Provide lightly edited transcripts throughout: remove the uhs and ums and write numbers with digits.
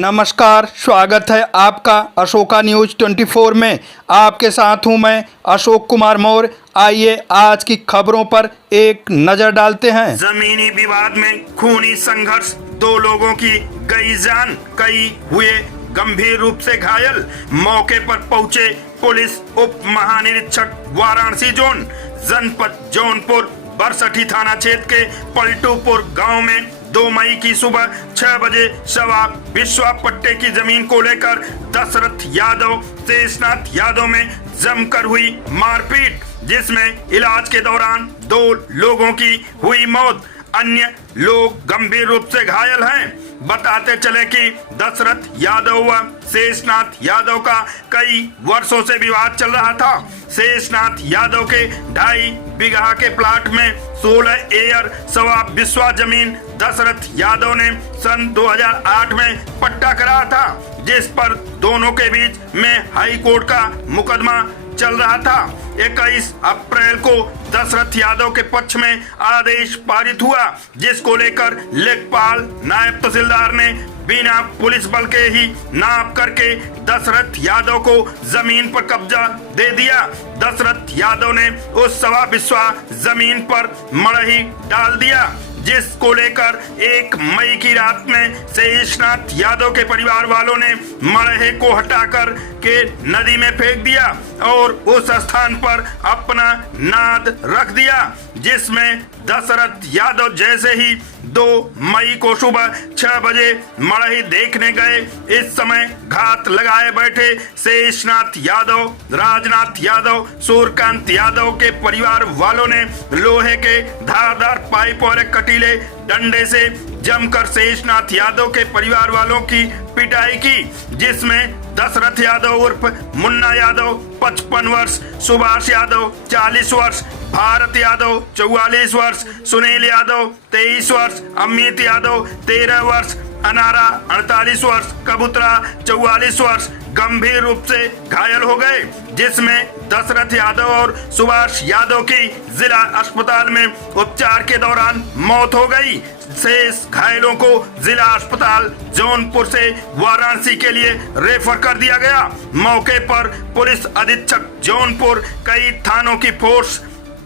नमस्कार, स्वागत है आपका अशोका न्यूज़ 24 में। आपके साथ हूं मैं अशोक कुमार मौर्य। आइए आज की खबरों पर एक नजर डालते हैं। जमीनी विवाद में खूनी संघर्ष, 2 लोगों की गई जान, कई हुए गंभीर रूप से घायल। मौके पर पहुंचे पुलिस उप महानिरीक्षक वाराणसी जोन, जनपद जौनपुर बरसठी थाना क्षेत्र के पलटूपुर गांव में 2 मई की सुबह 6 बजे सवा विश्वा पट्टे की जमीन को लेकर दशरथ यादव शेषनाथ यादव में जमकर हुई मारपीट, जिसमें इलाज के दौरान 2 लोगों की हुई मौत, अन्य लोग गंभीर रूप से घायल हैं। बताते चले कि दशरथ यादव व शेषनाथ यादव का कई वर्षों से विवाद चल रहा था। शेषनाथ यादव के 2.5 बीघा के प्लाट में 16 एयर सवा विश्वा जमीन दशरथ यादव ने सन 2008 में पट्टा कराया था, जिस पर दोनों के बीच में हाई कोर्ट का मुकदमा चल रहा था। 21 अप्रैल को दशरथ यादव के पक्ष में आदेश पारित हुआ, जिसको लेकर लेखपाल नायब तहसीलदार ने बिना पुलिस बल के ही नाप करके दशरथ यादव को जमीन पर कब्जा दे दिया। दशरथ यादव ने उस सवा विश्वा जमीन पर मड़ही डाल दिया, जिसको लेकर 1 मई की रात में शेषनाथ यादव के परिवार वालों ने मड़हे को हटाकर के नदी में फेंक दिया और उस स्थान पर अपना नाद रख दिया, जिसमें दशरथ यादव जैसे ही 2 मई को सुबह 6 बजे मड़ही देखने गए, इस समय घात लगाए बैठे शेषनाथ यादव, राजनाथ यादव, सूर्यकांत यादव के परिवार वालों ने लोहे के धारदार पाइप और कटीले डंडे से जमकर शेषनाथ यादव के परिवार वालों की पिटाई की, जिसमें दशरथ यादव उर्फ मुन्ना यादव 55 वर्ष, सुभाष यादव 40 वर्ष, भारत यादव 44 वर्ष, सुनील यादव 23 वर्ष, अमित यादव 13 वर्ष, अनारा 48 वर्ष, कबूतरा 44 वर्ष गंभीर रूप से घायल हो गए, जिसमें दशरथ यादव और सुभाष यादव की जिला अस्पताल में उपचार के दौरान मौत हो गई। शेष घायलों को जिला अस्पताल जौनपुर से वाराणसी के लिए रेफर कर दिया गया। मौके पर पुलिस अधीक्षक जौनपुर, कई थानों की फोर्स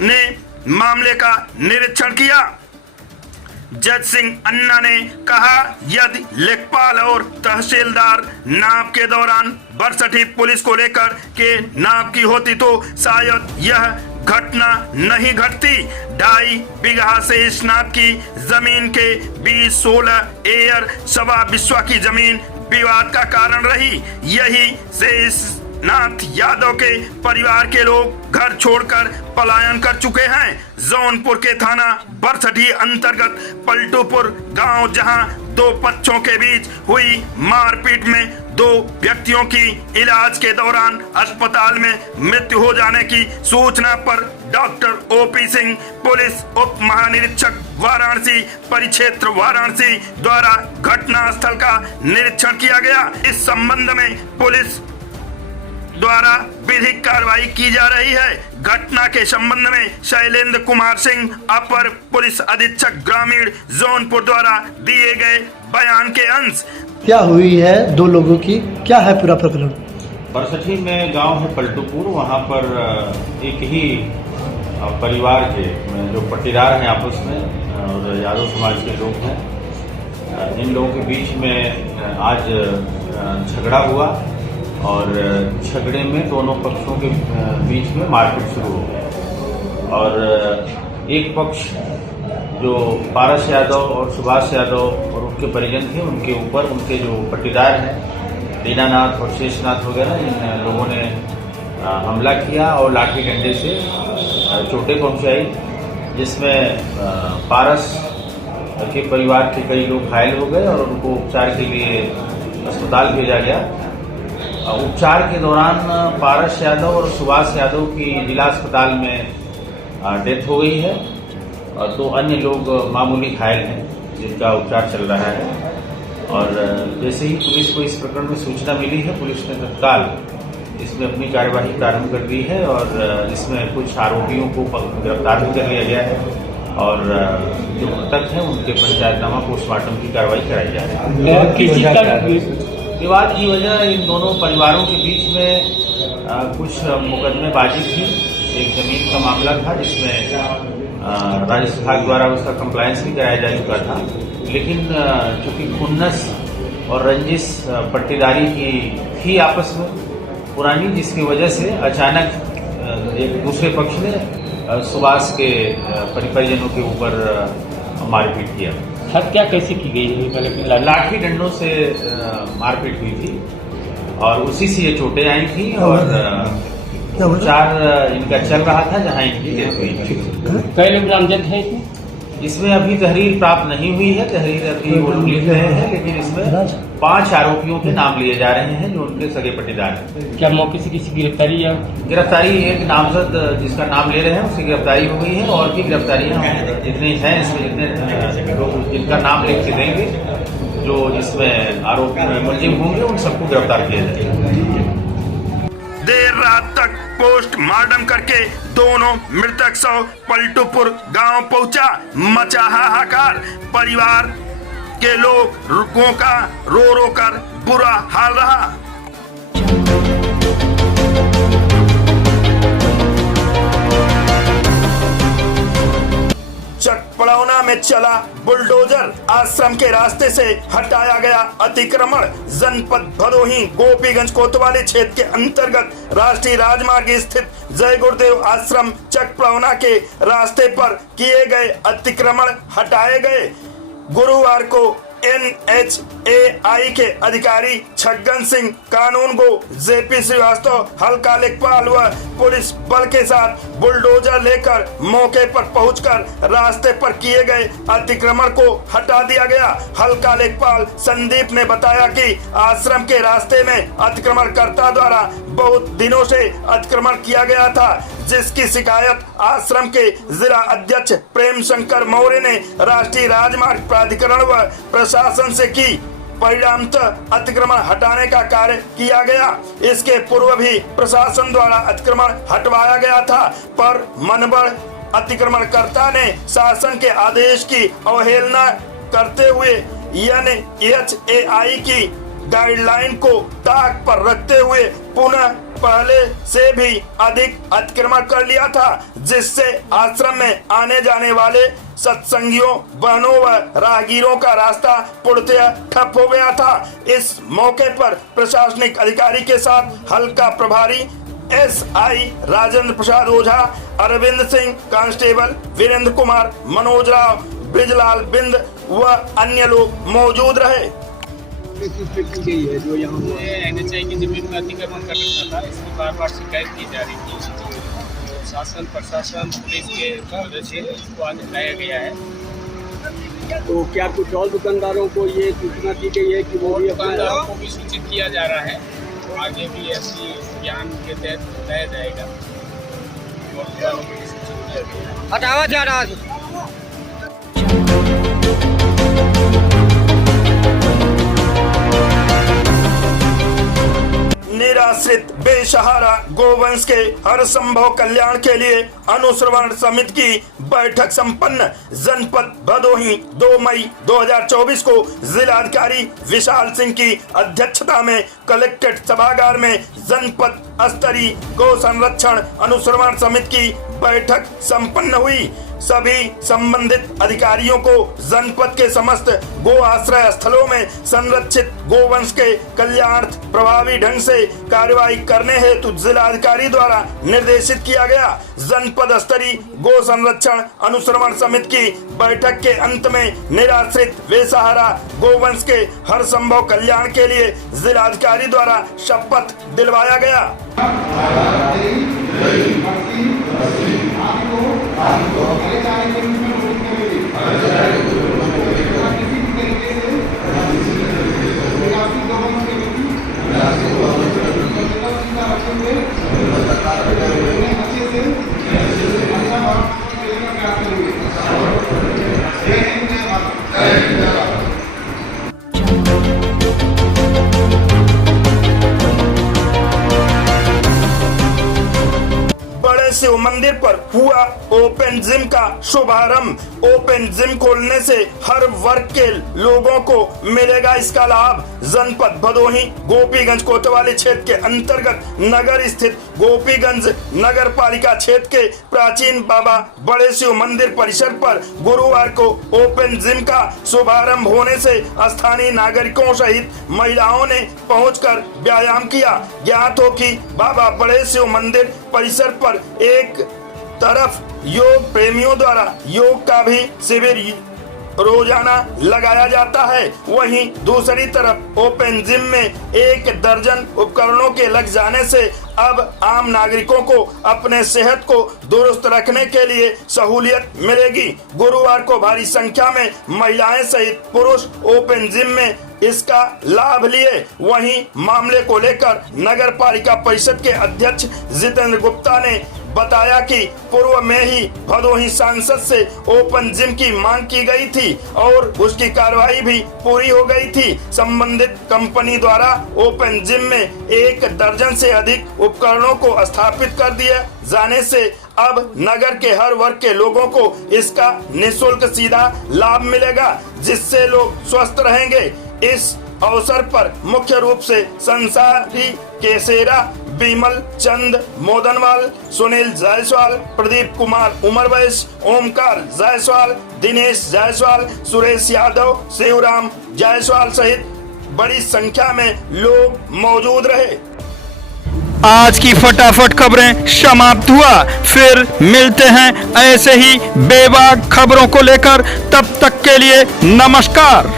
ने मामले का निरीक्षण किया। जज सिंह अन्ना ने कहा, यदि लेखपाल और तहसीलदार नाप के दौरान बरसठी पुलिस को लेकर के नाप की होती तो शायद यह घटना नहीं घटती। 2.5 बीघा शेषनाथ की जमीन के बीच 16 एयर सवा विश्वा की जमीन विवाद का कारण रही। यही शेषनाथ यादव के परिवार के लोग घर छोड़कर पलायन कर चुके हैं। जौनपुर के थाना बरसठी अंतर्गत पलटूपुर गांव, जहां 2 पक्षों के बीच हुई मारपीट में 2 व्यक्तियों की इलाज के दौरान अस्पताल में मृत्यु हो जाने की सूचना पर डॉक्टर ओपी सिंह, पुलिस उप महानिरीक्षक वाराणसी परिक्षेत्र वाराणसी द्वारा घटना स्थल का निरीक्षण किया गया। इस संबंध में पुलिस द्वारा विधिक कार्रवाई की जा रही है। घटना के संबंध में शैलेंद्र कुमार सिंह, अपर पुलिस अधीक्षक ग्रामीण जौनपुर द्वारा दिए गए बयान के अंश। क्या हुई है 2 लोगों की, क्या है पूरा प्रकरण? बरसठी में गांव है पलटूपुर, वहां पर एक ही परिवार के जो पट्टीदार हैं आपस में और यादव समाज के लोग हैं, इन लोगों के बीच में आज झगड़ा हुआ और झगड़े में दोनों पक्षों के बीच में मारपीट शुरू हो गई और एक पक्ष जो पारस यादव और सुभाष यादव और उनके परिजन थे, उनके ऊपर उनके जो पट्टीदार हैं दीनानाथ और शेषनाथ वगैरह, इन लोगों ने हमला किया और लाठी डंडे से चोटें पहुंचाई, जिसमें पारस के परिवार के कई लोग घायल हो गए और उनको उपचार के लिए अस्पताल भेजा गया। उपचार के दौरान पारस यादव और सुभाष यादव की जिला अस्पताल में डेथ हो गई है और 2 अन्य लोग मामूली घायल हैं, जिनका उपचार चल रहा है। और जैसे ही पुलिस को इस प्रकरण में सूचना मिली है, पुलिस ने तत्काल इसमें अपनी कार्यवाही प्रारंभ कर दी है और इसमें कुछ आरोपियों को गिरफ्तार भी कर लिया गया है और जो मृतक हैं उनके पंचायतनामा पोस्टमार्टम की कार्रवाई कराई जा रही है। किसी का विवाद की वजह इन दोनों परिवारों के बीच में कुछ मुकदमेबाजी थी। एक जमीन का मामला था जिसमें राजस्व विभाग द्वारा उसका कंप्लायंस भी कराया जा चुका था, लेकिन चूंकि खुन्नस और रंजिश पट्टीदारी की थी आपस में पुरानी, जिसकी वजह से अचानक एक दूसरे पक्ष ने सुभाष के परिजनों के ऊपर मारपीट किया। हत्या कैसे की गई है? लाठी डंडों से मारपीट हुई थी और उसी से ये चोटें आई थी और उपचार इनका चल रहा था, जहां इनकी डेथ हुई थी। कई लोग नामजद हैं इसमें अभी तहरीर प्राप्त नहीं हुई है, तहरीर अभी वो लिख रहे हैं, लेकिन इसमें 5 आरोपियों के नाम लिए जा रहे हैं जो उनके सगे पट्टीदार हैं। क्या मौके से किसी गिरफ्तारी या एक नामजद जिसका नाम ले रहे हैं उसकी गिरफ्तारी हो गई है और भी गिरफ्तारियां जितने हैं इसमें जितने लोग जिनका नाम लिख के देंगे जो इसमें आरोप मुलजिम होंगे उन सबको गिरफ्तार किया जाएगा। देर रात तक पोस्टमार्टम करके दोनों मृतक शव पलटूपुर गांव पहुंचा। मचा हाहाकार, परिवार के लोगों का रो रो कर बुरा हाल रहा। चकपड़ौना में चला बुलडोजर, आश्रम के रास्ते से हटाया गया अतिक्रमण। जनपद भदोही गोपीगंज कोतवाली क्षेत्र के अंतर्गत राष्ट्रीय राजमार्ग स्थित जय गुरुदेव आश्रम चकपड़ौना के रास्ते पर किए गए अतिक्रमण हटाए गए। गुरुवार को NHAI के अधिकारी छगन सिंह कानूनगो, JP श्रीवास्तव, हल्का लेखपाल व पुलिस बल के साथ बुलडोजर लेकर मौके पर पहुंचकर रास्ते पर किए गए अतिक्रमण को हटा दिया गया। हल्का लेखपाल संदीप ने बताया कि आश्रम के रास्ते में अतिक्रमणकर्ता द्वारा बहुत दिनों से अतिक्रमण किया गया था, जिसकी शिकायत आश्रम के जिला अध्यक्ष प्रेम शंकर मौर्य ने राष्ट्रीय राजमार्ग प्राधिकरण व प्रशासन से की। परिणामतः अतिक्रमण हटाने का कार्य किया गया। इसके पूर्व भी प्रशासन द्वारा अतिक्रमण हटवाया गया था, पर मनबड़ अतिक्रमणकर्ता ने शासन के आदेश की अवहेलना करते हुए NHAI की गाइडलाइन को ताक पर रखते हुए पुनः पहले से भी अधिक अतिक्रमण कर लिया था, जिससे आश्रम में आने जाने वाले सत्संगियों, बहनों व राहगीरों का रास्ता पूर्णतः ठप हो गया था। इस मौके पर प्रशासनिक अधिकारी के साथ हल्का प्रभारी SI राजेंद्र प्रसाद ओझा, अरविंद सिंह, कांस्टेबल वीरेंद्र कुमार, मनोज राव, ब्रिजलाल बिंद व अन्य लोग मौजूद रहे। गई है जो यहाँ NHAI की जमीन में अतिक्रमण कर रखा था, इसकी बार शिकायत की जा रही थी। शासन प्रशासन पुलिस के वजह से इसको आज हटाया गया है। तो क्या कुछ और दुकानदारों को ये सूचना दी गई है कि वो भी दुकानदारों को भी सूचित किया जा रहा है, आगे भी ऐसी ज्ञान के तहत बताया जाएगा। हटावा जा रहा है। निराश्रित बेसहारा गोवंश के हर संभव कल्याण के लिए अनुश्रवण समिति की बैठक संपन्न। जनपद भदोही 2 मई 2024 को जिलाधिकारी विशाल सिंह की अध्यक्षता में कलेक्ट्रेट सभागार में जनपद स्तरीय गौ संरक्षण अनुश्रवण समिति की बैठक संपन्न हुई। सभी संबंधित अधिकारियों को जनपद के समस्त गो आश्रय स्थलों में संरक्षित गोवंश के कल्याणार्थ प्रभावी ढंग से कार्रवाई करने हेतु जिलाधिकारी द्वारा निर्देशित किया गया। जनपद स्तरीय गो संरक्षण अनुश्रवण समिति की बैठक के अंत में निराश्रित बेसहारा गोवंश के हर संभव कल्याण के लिए जिलाधिकारी द्वारा शपथ दिलवाया गया। हुआ ओपन जिम का शुभारंभ। ओपन जिम खोलने से हर वर्ग के लोगों को मिलेगा इसका लाभ। जनपद भदोही गोपीगंज कोतवाली क्षेत्र के अंतर्गत नगर स्थित गोपीगंज नगर पालिका क्षेत्र के प्राचीन बाबा बड़े शिव मंदिर परिसर पर गुरुवार को ओपन जिम का शुभारंभ होने से स्थानीय नागरिकों सहित महिलाओं ने पहुंचकर व्यायाम किया। ज्ञात हो कि बाबा बड़े शिव मंदिर परिसर पर एक तरफ योग प्रेमियों द्वारा योग का भी शिविर रोजाना लगाया जाता है, वहीं दूसरी तरफ ओपन जिम में 1 दर्जन उपकरणों के लग जाने से अब आम नागरिकों को अपने सेहत को दुरुस्त रखने के लिए सहूलियत मिलेगी। गुरुवार को भारी संख्या में महिलाएं सहित पुरुष ओपन जिम में इसका लाभ लिए। वहीं मामले को लेकर नगर पालिका परिषद के अध्यक्ष जितेंद्र गुप्ता ने बताया कि पूर्व में ही भदोही सांसद से ओपन जिम की मांग की गई थी और उसकी कार्रवाई भी पूरी हो गई थी। संबंधित कंपनी द्वारा ओपन जिम में 1 दर्जन से अधिक उपकरणों को स्थापित कर दिए जाने से अब नगर के हर वर्ग के लोगों को इसका निःशुल्क सीधा लाभ मिलेगा, जिससे लोग स्वस्थ रहेंगे। इस अवसर पर मुख्य रूप से संसारी केसेरा, विमल चंद मोदनवाल, सुनील जायसवाल, प्रदीप कुमार उमरवैश, ओमकार जायसवाल, दिनेश जायसवाल, सुरेश यादव, शिवराम जायसवाल सहित बड़ी संख्या में लोग मौजूद रहे। आज की फटाफट खबरें समाप्त हुआ। फिर मिलते हैं ऐसे ही बेबाक खबरों को लेकर। तब तक के लिए नमस्कार।